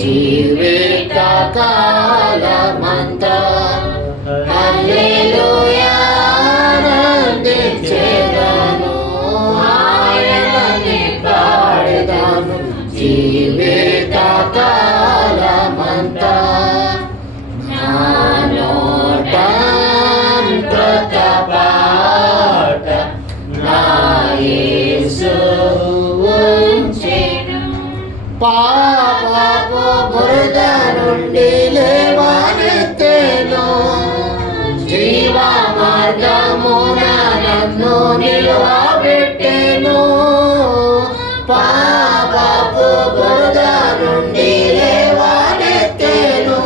జీవిత కాలమంతా హల్లెలూయా ఆనందించెదను, ఆయనని పాడెదను జీవిత కాలమంతా. నా నోట కృత పాట నా యేసు ఉంచెను, పాపపు బురద నుండి లేవనెత్తెను, జీవ మార్గమున నన్ను నిలువబెట్టెను, పాపపు బురద నుండి లేవనెత్తెను,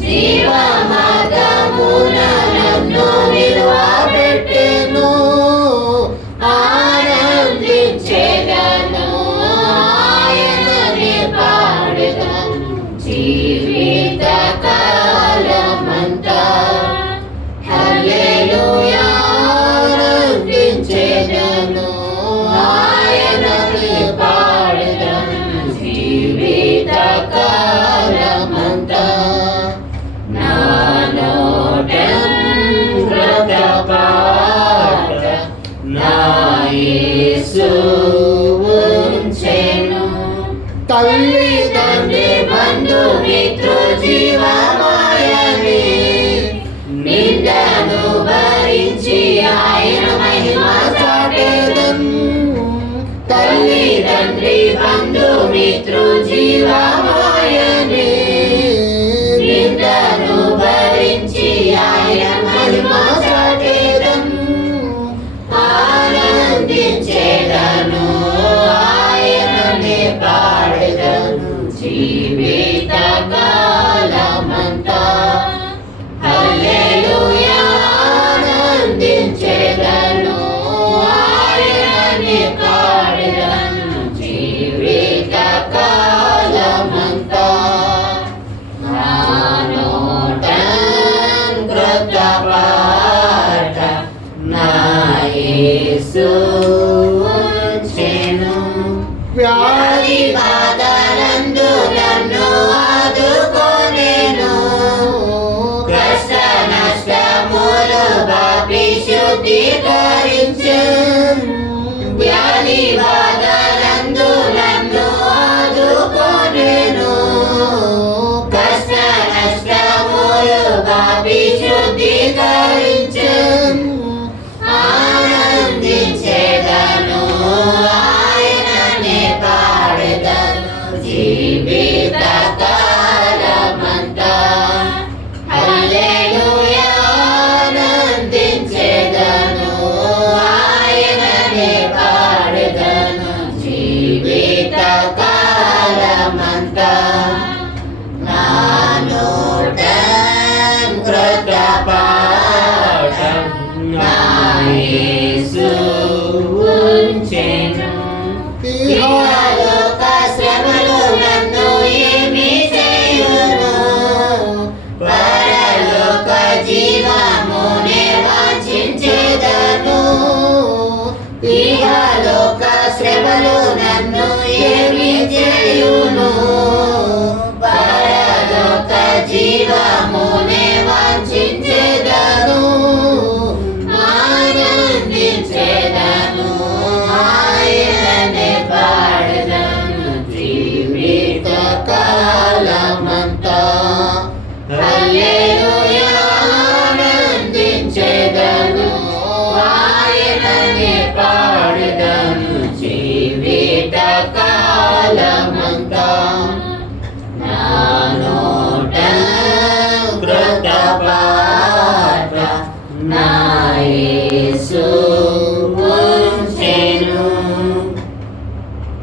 జీవ మార్గమున నన్ను నిలువబెట్టెను, ఆనందించెదను, ఆయనని పాడెదను జీవిత కాలమంతా హల్లెలూయా ఆనందించెదను, ఆయనని పాడెదను జీవిత కాలమంతా. నా నోట కృత పాట నా యేసు ఉంచెను, తల్లి తండ్రి బంధు మిత్రు జీవమాయని నిందను భరించి ఆయన మహిమ చాటెదను, తల్లి తండ్రి బంధు మిత్రు జీవమాయని నిందను భరించి ఆయన మహిమ చాటెదను, ఆనందించెదను, ఆయనని పాడెదను జీవిత కాలమంతా హల్లెలూయా ఆనందించెదను, ఆయనని పాడెదను జీవిత కాలమంతా. నా నోట కృత పాట నా యేసు ఉంచెను, వ్యాధి బాధలందు నన్ను ఆదుకొనెను, కష్ట నష్టములు బాపి శుద్ధీకరించెను, వ్యాధి బాధలందు నన్ను ఆదుకొనెను, కష్ట నష్టములు బాపి శుద్ధీకరించెను, ఆనందించెదను, ఆయనని పాడెదను జీవిత కాలమంతా హల్లెలూయా ఆనందించెదను, ఆయనని పాడెదను జీవిత కాలమంతా. నా నోట కృత పాట నా యేసు ఉంచెను,